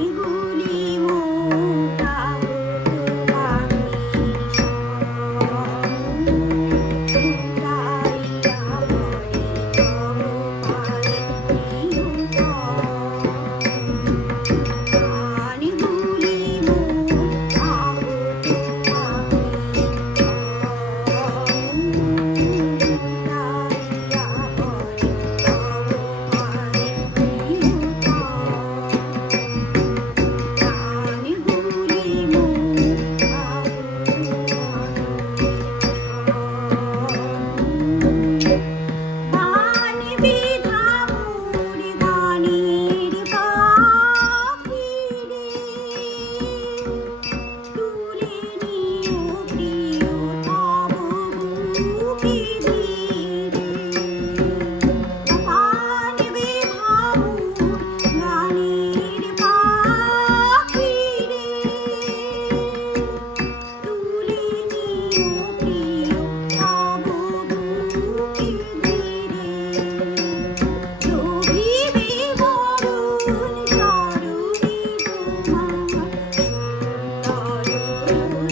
Eagle.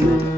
Amen.